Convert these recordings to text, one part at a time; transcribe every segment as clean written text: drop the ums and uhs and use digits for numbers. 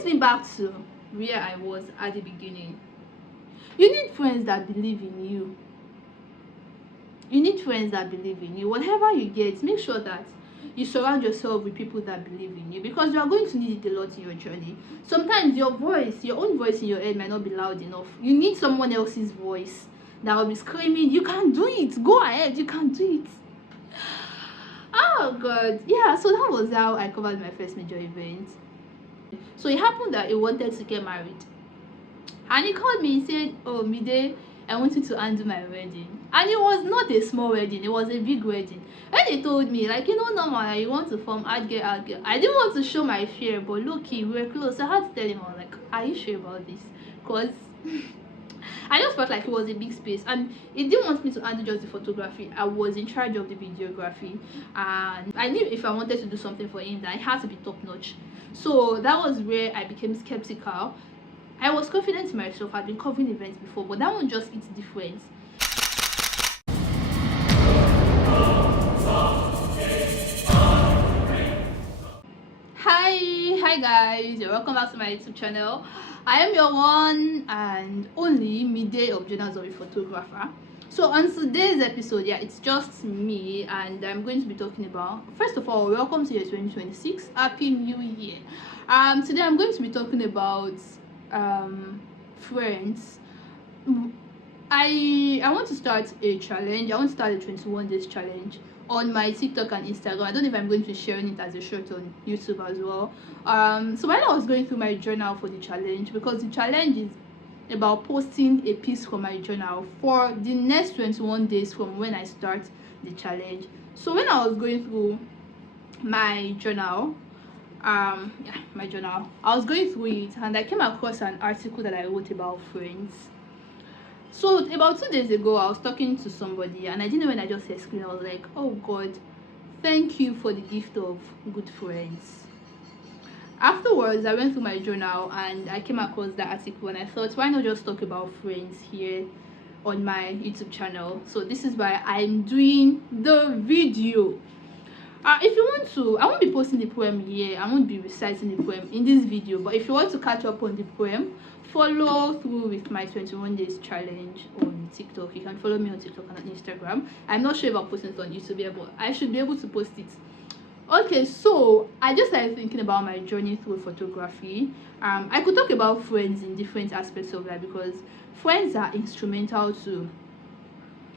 brings me back to where I was at the beginning. You need friends that believe in you. You need friends that believe in you. Whatever you get, make sure that you surround yourself with people that believe in you, because you are going to need it a lot in your journey. Sometimes your own voice in your head might not be loud enough. You need someone else's voice that will be screaming, you can do it, go ahead, you can do it. Oh god, yeah. So that was how I covered my first major event. So it happened that he wanted to get married, and he called me. He said, oh Mide, I want you to undo my wedding. And it was not a small wedding, it was a big wedding. And he told me, like, normal, you want to form ad girl. I didn't want to show my fear, but look, we were close. So I had to tell him, I was like, are you sure about this? Because I just felt like it was a big space, and he didn't want me to handle just the photography. I was in charge of the videography, and I knew if I wanted to do something for him, that it had to be top notch. So that was where I became skeptical. I was confident in myself. I'd been covering events before, but that one just hits different. Hi guys, you're welcome back to my YouTube channel. I am your one and only Mide of Journals of a Photographer. So on today's episode, it's just me, and I'm going to be talking about, first of all, welcome to year 2026. Happy New Year. Today I'm going to be talking about friends. I want to start a challenge. I want to start a 21 days challenge on my TikTok and Instagram. I don't know if I'm going to be sharing it as a short on YouTube as well. So while I was going through my journal for the challenge, because the challenge is about posting a piece from my journal for the next 21 days from when I start the challenge. So when I was going through my journal, my journal, I was going through it, and I came across an article that I wrote about friends. So about 2 days ago, I was talking to somebody, and I didn't know when I just exclaimed, I was like, oh God, thank you for the gift of good friends. Afterwards, I went through my journal and I came across that article, and I thought, why not just talk about friends here on my YouTube channel? So this is why I'm doing the video. If you want to, I won't be posting the poem here, I won't be reciting the poem in this video, but if you want to catch up on the poem, follow through with my 21 days challenge on TikTok. You can follow me on TikTok and on Instagram. I'm not sure if I'll post it on YouTube yet, but I should be able to post it. Okay, so I just started thinking about my journey through photography. I could talk about friends in different aspects of life, because friends are instrumental to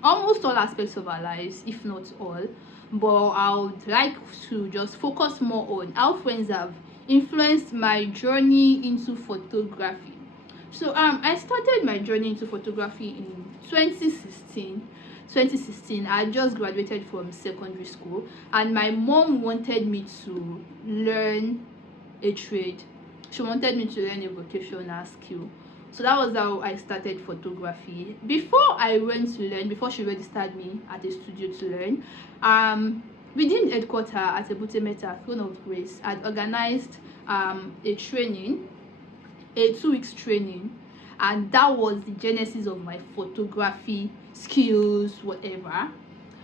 almost all aspects of our lives, if not all. But I would like to just focus more on how friends have influenced my journey into photography. So I started my journey into photography in 2016. I just graduated from secondary school, and my mom wanted me to learn a trade. She wanted me to learn a vocational skill. So that was how I started photography. Before she registered me at a studio to learn, within headquarters at Ebute Metta, Throne of Grace, I'd organized a training, a 2 weeks training, and that was the genesis of my photography skills, whatever.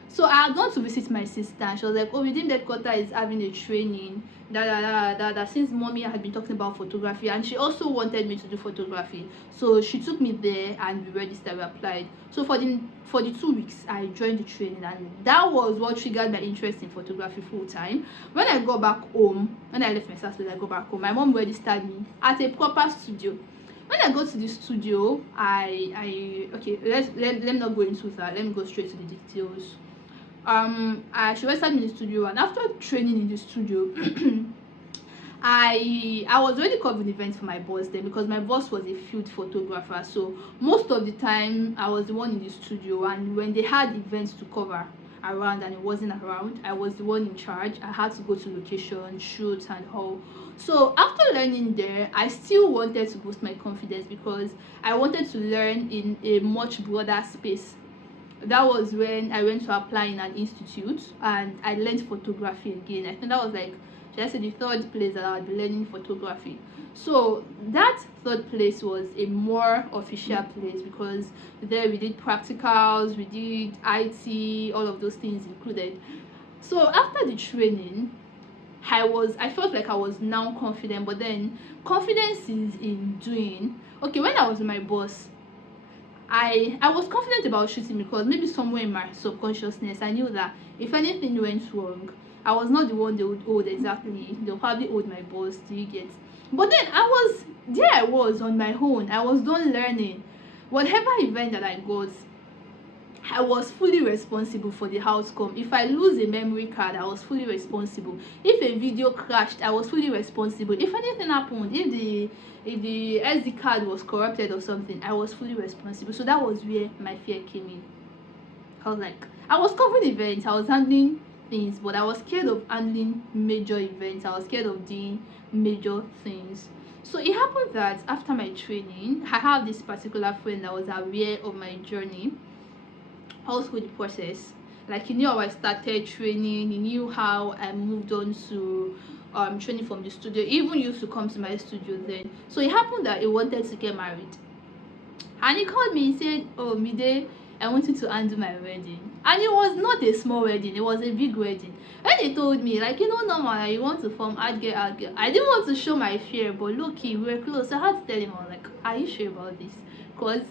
So I had gone to visit my sister, and she was like, oh, within headquarters is having a training, since mommy had been talking about photography, and she also wanted me to do photography. So she took me there, and we registered, we applied. So for the 2 weeks, I joined the training, and that was what triggered my interest in photography full time. When I got back home, when I left my sister's place, I got back home, my mom registered me at a proper studio. When I go to the studio, okay, let me not go into that, let me go straight to the details. She registered me in the studio, and after training in the studio, I was already covering events for my boss then, because my boss was a field photographer. So most of the time I was the one in the studio, and when they had events to cover around and it wasn't around, I was the one in charge. I had to go to location, shoot and all. So after learning there, I still wanted to boost my confidence, because I wanted to learn in a much broader space. That was when I went to apply in an institute, and I learned photography again. I think that was like, should I say, the third place that I would be learning photography. So that third place was a more official place, because there we did practicals, we did IT, all of those things included. So after the training, I felt like I was now confident. But then confidence is in doing. Okay, when I was with my boss, I was confident about shooting because maybe somewhere in my subconsciousness I knew that if anything went wrong, I was not the one they would hold exactly. They'll probably hold my boss. Do you get? But then I was on my own. I was done learning. Whatever event that I got, I was fully responsible for the outcome. If I lose a memory card, I was fully responsible. If a video crashed, I was fully responsible. If anything happened, if the SD card was corrupted or something, I was fully responsible. So that was where my fear came in. I was like, I was covering events, I was handling things, but I was scared of handling major events. I was scared of doing major things. So it happened that after my training, I have this particular friend that was aware of my journey also the process. Like he knew how I started training, he knew how I moved on to training from the studio. He even used to come to my studio then. So it happened that he wanted to get married. And he called me, he said, "Oh Mide, I want you to handle my wedding." And it was not a small wedding, it was a big wedding. And he told me, like, normal, like, you want to form ad girl, ad girl. I didn't want to show my fear, but look, we were close. So I had to tell him, I was like, are you sure about this? Because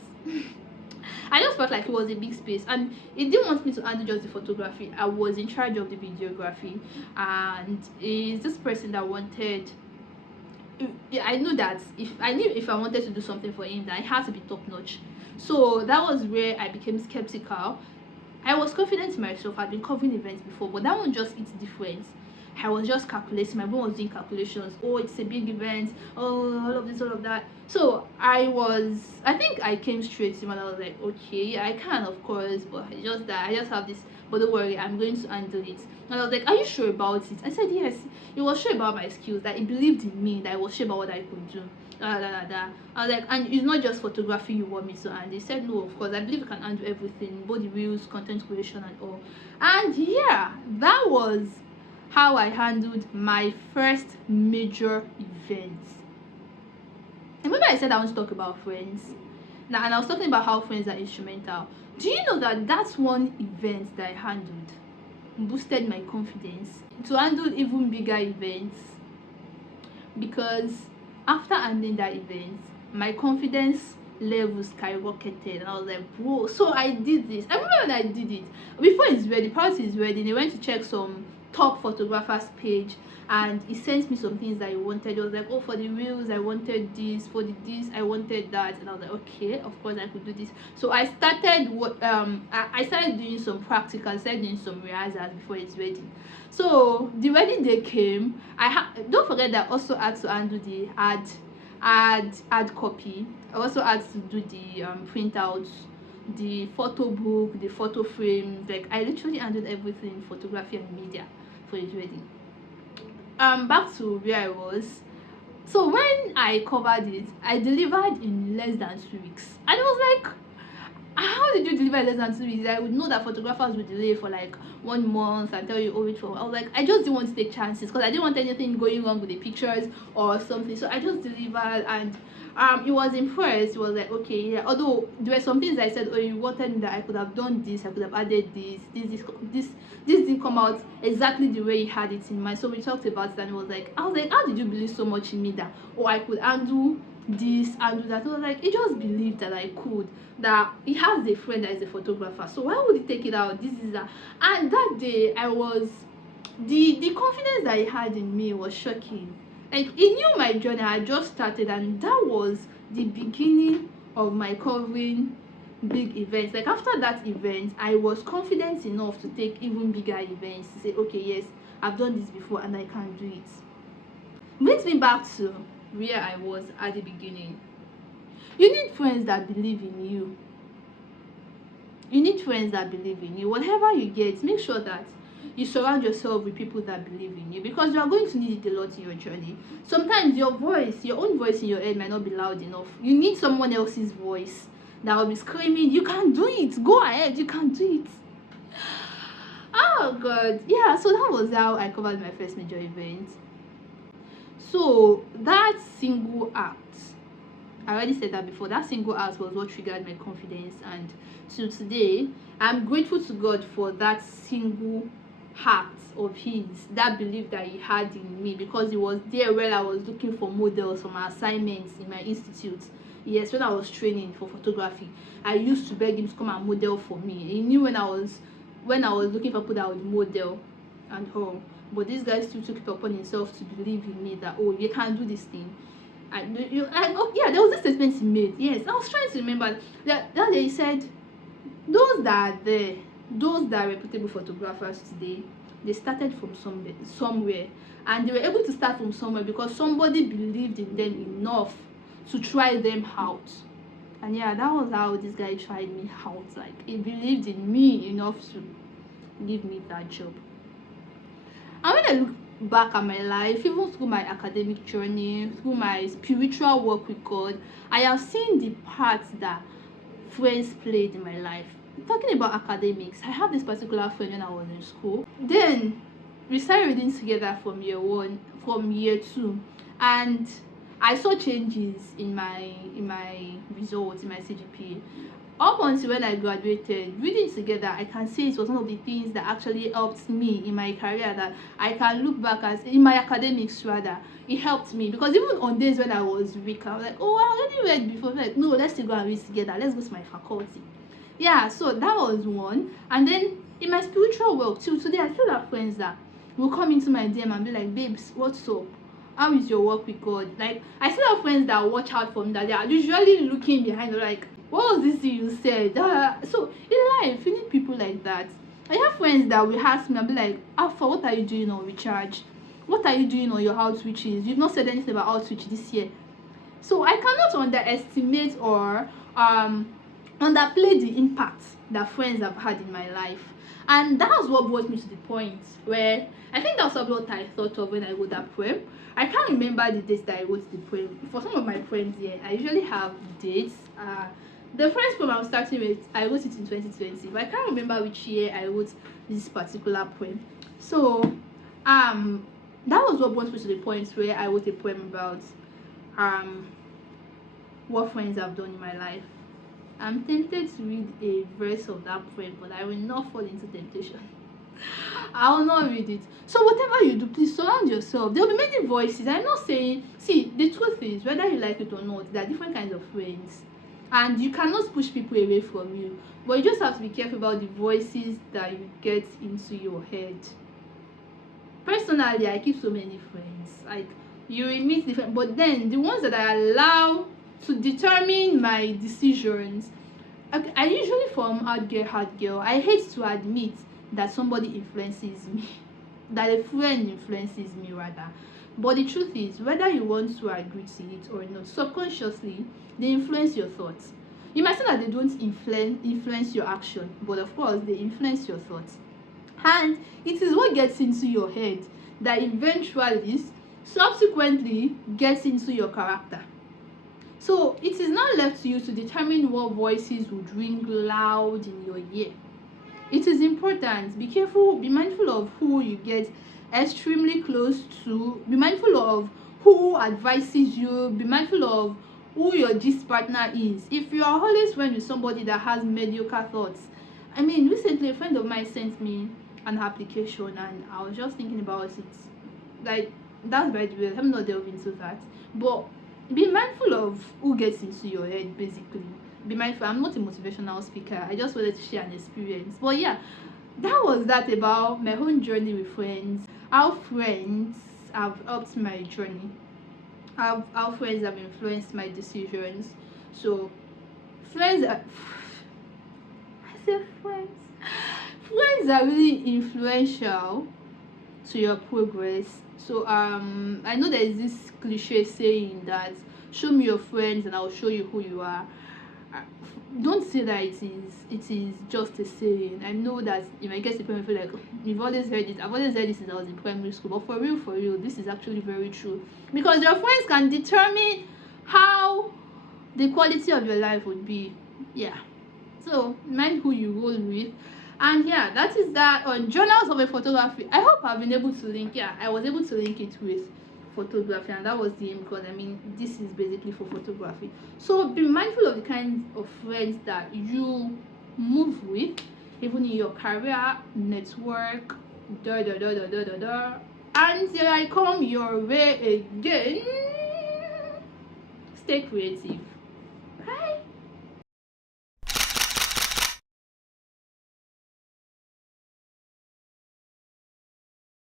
I just felt like it was a big space, and he didn't want me to handle just the photography. I was in charge of the videography, and it's this person that wanted. Yeah, I knew that if I wanted to do something for him, that it had to be top notch. So that was where I became skeptical. I was confident in myself. I'd been covering events before, but that one just hits different. I was just calculating. My brain was doing calculations. Oh, it's a big event. Oh, all of this, all of that. So I think I came straight to him and I was like, okay, yeah, I can, of course, but it's just that I just have this. But don't worry, I'm going to handle it. And I was like, are you sure about it? I said, yes. He was sure about my skills, that he believed in me, that I was sure about what I could do. I was like, and it's not just photography you want me to handle. He said, no, of course, I believe you can handle everything, both the reels, content creation, and all. And yeah, that was how I handled my first major event. Remember I said I want to talk about friends? Now, and I was talking about how friends are instrumental. Do you know that that's one event that I handled boosted my confidence to handle even bigger events? Because after handling that event, my confidence level skyrocketed, and I was like, bro, so I did this. I remember when I did it before his wedding, prior to his wedding, they went to check some top photographers page, and he sent me some things that he wanted. He was like, oh, for the reels I wanted this, for the this I wanted that, and I was like, okay, of course I could do this. So I started I started doing some practical, I started doing some rehearsals before his wedding. So the wedding day came. Don't forget that I also had to handle the ad copy. I also had to do the printouts, the photo book, the photo frames. Like I literally handled everything in photography and media for his wedding. Back to where I was. So when I covered it, I delivered in less than 2 weeks, and it was like, how did you deliver less than 2 weeks? I would know that photographers would delay for like 1 month and tell you, oh, wait for. I was like, I just didn't want to take chances because I didn't want anything going wrong with the pictures or something. So I just delivered, and he was impressed. He was like, okay, yeah. Although there were some things I said, oh, you wanted that I could have done this, I could have added this didn't come out exactly the way he had it in mind. So we talked about it, and I was like, how did you believe so much in me that, oh, I could handle this and do that? I was like, he just believed that I could, that he has a friend that is a photographer, so why would he take it out? This is that. And that day I was, the confidence that he had in me was shocking. Like, he knew my journey had just started, and that was the beginning of my covering big events. Like after that event, I was confident enough to take even bigger events, to say, okay, yes, I've done this before and I can do it. Brings me back to where I was at the beginning. You need friends that believe in you. You need friends that believe in you. Whatever you get, make sure that you surround yourself with people that believe in you, because you are going to need it a lot in your journey. Sometimes your own voice in your head might not be loud enough. You need someone else's voice that will be screaming, you can do it, go ahead, you can do it. Oh god, yeah. So that was how I covered my first major event. So that single act, I already said that before, that single act was what triggered my confidence, and till today I'm grateful to God for that single heart of his, that belief that he had in me, because he was there when I was looking for models for my assignments in my institute. Yes, when I was training for photography, I used to beg him to come and model for me. He knew when I was looking for people that would model and all. But this guy still took it upon himself to believe in me that, oh, you can't do this thing. Oh yeah, there was this statement he made. Yes, I was trying to remember that day he said, those that are there, those that are reputable photographers today, they started from somewhere, and they were able to start from somewhere because somebody believed in them enough to try them out. And yeah, that was how this guy tried me out. Like, he believed in me enough to give me that job. And when I look back at my life, even through my academic journey, through my spiritual work with God, I have seen the parts that friends played in my life. Talking about academics, I have this particular friend when I was in school. Then we started reading together from year 1, from year 2, and I saw changes in my results, in my CGPA. Up until when I graduated, reading together, I can say it was one of the things that actually helped me in my career, that I can look back as in my academics rather. It helped me because even on days when I was weak, I was like, oh, I already read before. Like, no, let's still go and read together. Let's go to my faculty. Yeah, so that was one. And then in my spiritual work till today, I still have friends that will come into my DM and be like, babes, what's up? How is your work with God? Like, I still have friends that watch out for me, that they are usually looking behind, like, what was this thing you said? So in life, you need people like that. I have friends that will ask me and be like, Alpha, what are you doing on recharge? What are you doing on your outreaches? You've not said anything about outreach this year. So I cannot underestimate or underplay the impact that friends have had in my life. And that was what brought me to the point where I think that's what I thought of when I wrote that poem. I can't remember the dates that I wrote the poem. For some of my poems here, I usually have dates. The first poem I'm starting with, I wrote it in 2020, but I can't remember which year I wrote this particular poem. So that was what brought me to the point where I wrote a poem about what friends have done in my life. I'm tempted to read a verse of that poem, but I will not fall into temptation. I will not read it. So whatever you do, please surround yourself. There will be many voices. I'm not saying, see, the truth is, whether you like it or not, there are different kinds of friends, and you cannot push people away from you, but you just have to be careful about the voices that you get into your head. Personally, I keep so many friends. Like, you will meet different, but then the ones that I allow to determine my decisions, I usually form hard girl. I hate to admit that somebody influences me, that a friend influences me rather. But the truth is, whether you want to agree to it or not, subconsciously they influence your thoughts. You might say that they don't influence your action, but of course they influence your thoughts. And it is what gets into your head that eventually, subsequently, gets into your character. So it is now left to you to determine what voices would ring loud in your ear. It is important. Be careful, be mindful of who you get extremely close to, be mindful of who advises you, be mindful of who your gist partner is. If you are always friends with somebody that has mediocre thoughts, I mean, recently a friend of mine sent me an application and I was just thinking about it. Like, that's by the way, I'm not delving into that. But be mindful of who gets into your head, basically. Be mindful. I'm not a motivational speaker. I just wanted to share an experience. But yeah, that was that about my own journey with friends. How friends have helped my journey. How friends have influenced my decisions. So friends are I said friends. Friends are really influential to your progress. So I know there is this cliche saying that show me your friends and I'll show you who you are. Don't say that it is just a saying. I know that you might get the point, feel like you've always heard it. I've always heard this since I was in primary school, but for real, this is actually very true, because your friends can determine how the quality of your life would be. Yeah, so mind who you roll with. And yeah, that is that on journals of a photography. I hope I've been able to link, yeah, I was able to link it with photography, and that was the aim, because I mean, this is basically for photography. So be mindful of the kinds of friends that you move with, even in your career, network, Da da da da da da da. Until I come your way again. Stay creative.